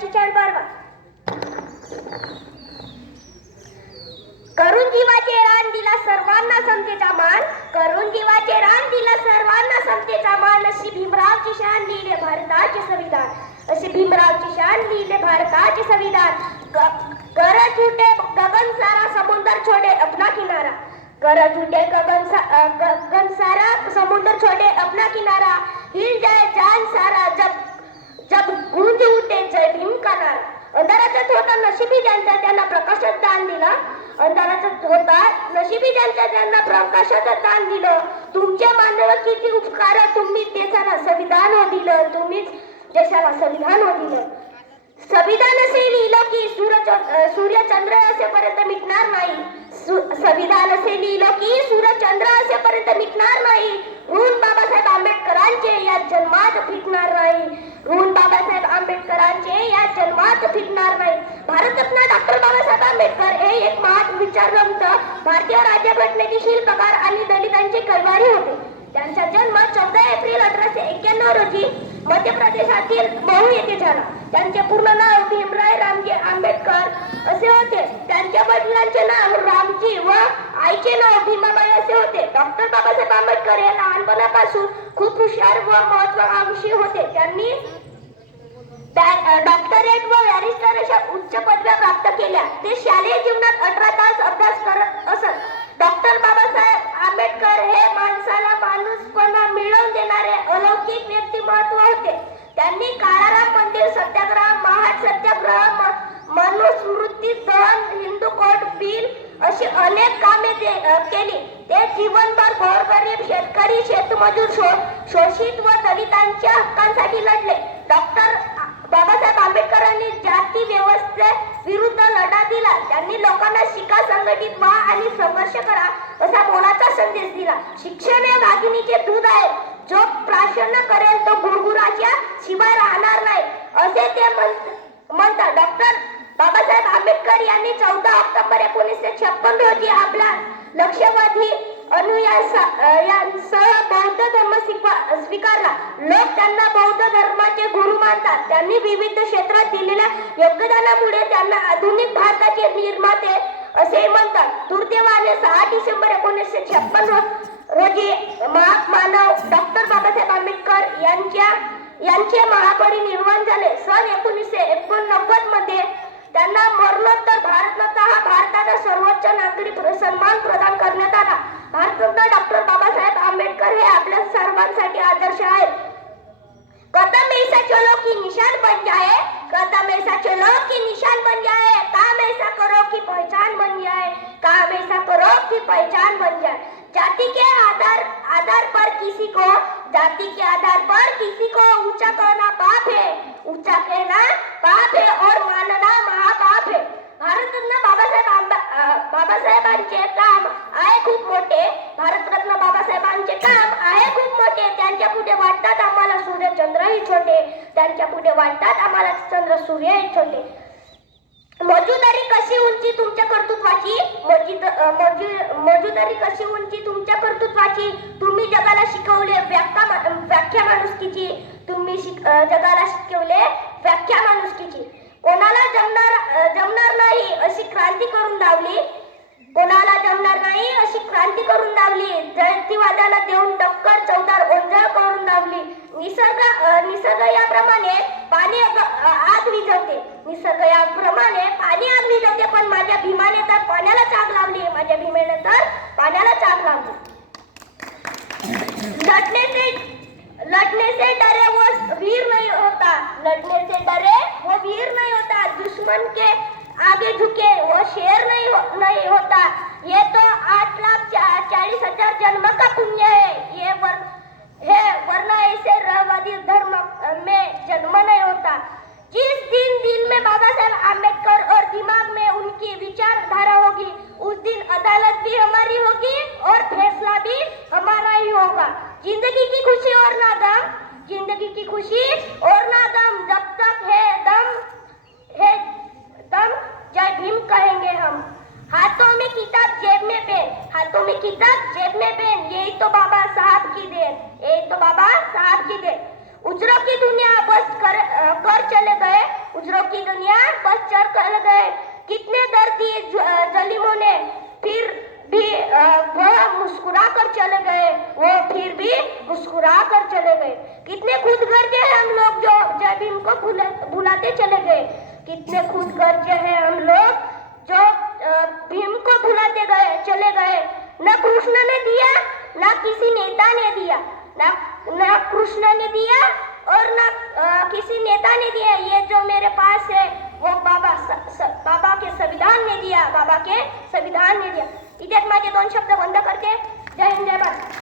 शिवाची चाल बारवा. करून जीवाचे रान दिला सर्वांना समतेचा मान, करून जीवाचे रान दिला सर्वांना समतेचा मान. अशी भीमरावची शान लिहिले भारताचे संविधान, अशी भीमरावची शान लिहिले भारताचे संविधान. गरज उठे गगन सारा समुद्र छोड़े अपना किनारा, गरज उठे गगन सारा समुद्र छोड़े अपना किनारा. हिल जाए जान सारा जब जब गूंज उठे जय भीम का नारा. अंधारातच होता नशिबी ज्यांचा त्यांना प्रकाशात दान दिला, अंधारातच होता नशिबी ज्यांचा त्यांना प्रकाशात दान दिलं. तुमच्या मानव किती उपकार, तुम्ही देशाला संविधान दिलं, तुम्हीच देशाला संविधान दिलं. संविधान असे लिहिलं की सूर्य चंद्र असेपर्यंत मिटणार नाही, संविधान असे लिहिलं की सूर्य चंद्र असेपर्यंत मिटणार नाही. ऋण बाबासाहेब आंबेडकरांचे या जन्मात फिटणार नाही, ऋण बाबासाहेब आंबेडकरांचे या जन्मात फिटणार नाही. भारतरत्न डॉक्टर बाबासाहेब आंबेडकर हे एक महान विचारवंत, भारतीय राज्यघटनेचे शिल्पकार आणि दलितांचे कैवारी होते. त्यांचा जन्म 14 एप्रिल 1891 रोजी मध्य प्रदेशातील महू येथे झाला. त्यांचे पूर्ण नाव भीमराव रामजी आंबेडकर असे होते. त्यांच्या वडिलांचे नाव रामजी व आईचे नाव भीमाबाई असे होते. डॉक्टर बाबासाहेब आंबेडकर हे लहानपणापासून खूप हुशार व महत्वाकांक्षी होते. त्यांनी डॉक्टरेट व बॅरिस्टर अशा उच्च पदव्या प्राप्त केल्या. ते शालेय जीवनात 18 तास अभ्यास करत असत. डॉक्टर बाबासाहेब आंबेडकर हे माणसाला माणूसपणा मिळवून देणारे अलौकिक व्यक्तिमत्व होते. त्यांनी काळाराम मंदिर सत्याग्रह, महाड सत्याग्रह, मनुस्मृती दहन, हिंदू कोड बिल अशी अनेक कामे केली. ते जीवनभर गोरगरीब शेतकरी, शेतमजूर, शोषित व दलितांच्या हक्कांसाठी लढले. डॉक्टर बाबासाहेब आंबेडकरांनी जाती व्यवस्थे विरुद्ध लढा दिला. त्यांनी लोकांना शिका, संघटित व्हा आणि संघर्ष करा असा मोलाचा संदेश दिला. शिक्षण हे वाघिणीचे दूध आहे, जो प्राशन करेल तो गुरगुराच्या शिवाय राहणार नाही असे ते म्हणतात. डॉक्टर बाबासाहेब आंबेडकर यांनी 14 ऑक्टोबर 1956 रोजी आपला लक्षवादी अनुयायांसह बौद्ध धर्म स्वीकारला. लोक त्यांना बौद्ध धर्माचे गुरु मानतात. त्यांनी विविध क्षेत्रात दिलेल्या योगदानामुळे त्यांना आधुनिक भारताचे निर्माते असे म्हणतात. दुर्दैवाने 6 डिसेंबर 1956 रोजी महामानव डॉक्टर बाबासाहेब आंबेडकर यांचे महापरिनिर्वाण झाले. सन 1989 मध्ये त्यांना मरणोत्तर भारतरत्न हा भारताचा सर्वोच्च नागरिक सन्मान प्रदान करण्यात आला. भारतरत्न डॉक्टर बाबासाहेब आंबेडकर हे आपल्या सर्वांसाठी आदर्श आहेत. कदम ऐसा चलो कि निशान बन जाए, कदम ऐसा चलो कि निशान बन जाए, काम ऐसा करो कि पहचान बन जाए, काम ऐसा करो कि पहचान बन जाए. जाति के आधार पर किसी को, जाति के आधार पर किसी को ऊंचा कहना पाप है, ऊंचा कहना पाप है और मानना महापाप है. भारतरत्न बाबासाहेबांचे काम आहे खूप मोठे, भारतरत्न बाबासाहेबांचे काम आहे खूप मोठे. त्यांच्या पुढे वाटतात आम्हाला सूर्य चंद्रही छोटे, त्यांच्या पुढे वाटतात आम्हाला चंद्र सूर्यही छोटे. मौजूदारी कशी उंची तुमच्या कर्तृत्वाची, मौजूदारी कशी उंची तुमच्या कर्तृत्वाची. तुम्ही जगाला शिकवले व्याख्या माणुसकीची, तुम्ही जगाला शिकवले व्याख्या माणुसकीची. कोणाला जमणार नाही अशी क्रांती करून लावली, कोणाला जमणार नाही अशी क्रांती करून लावली. जयतीवादाला देऊन टक्कर चौदार ओंजळ करून लावली. निसर्ग याप्रमाणे पाणी आग विझवते, निसर्ग याप्रमाणे पाणी आग विझवते, पण माझ्या भीमाने तर पाण्याला चाक लावली, माझ्या भीमेने तर पाण्याला चाक लावली. लड़ने से डरे वो वीर नहीं होता, लड़ने से डरे वो वीर नहीं होता, दुश्मन के आगे झुके वो शेर नहीं होता. ये तो 8,40,000 जन्म का पुण्य है, वरना ऐसे रहवादी धर्म में जन्म नहीं होता. जिस दिन दिल में बाबा साहेब आम्बेडकर और दिमाग में उनकी विचारधारा होगी, उस दिन अदालत भी हमारी होगी और फैसला भी हमारा ही होगा. जिंदगी की खुशी और ना गम, जिंदगी की खुशी और ना गम, जब तक है दम जय भीम कहेंगे हम. हाथों में किताब जेब में पेन, हाथों में किताब जेब में पेन, यही तो बाबा साहब की देन, यही तो बाबा साहब की देन. उजरों की दुनिया बस कर चले गए, उजरों की दुनिया बस चढ़ कर गए। कितने दर्दी जालिमों ने फिर भी वह मुस्कुरा कर चले गए, वो फिर भी मुस्कुरा कर चले गए। कितने खुदगर्जे हैं हम लोग जो जय भीम को भुलाते चले गए। कितने खुदगर्जे हैं हम लोग जो भीम को भुलाते गए चले गए। न कृष्ण ने दिया, न किसी नेता ने दिया, न कृष्ण ने दिया और न किसी नेता ने दिया। ये जो मेरे पास है वो बाबा के संविधान ने दिया, बाबा के संविधान ने दिया। इथे माझे 2 शब्द बंद करते। जय हिंद, जय भारत।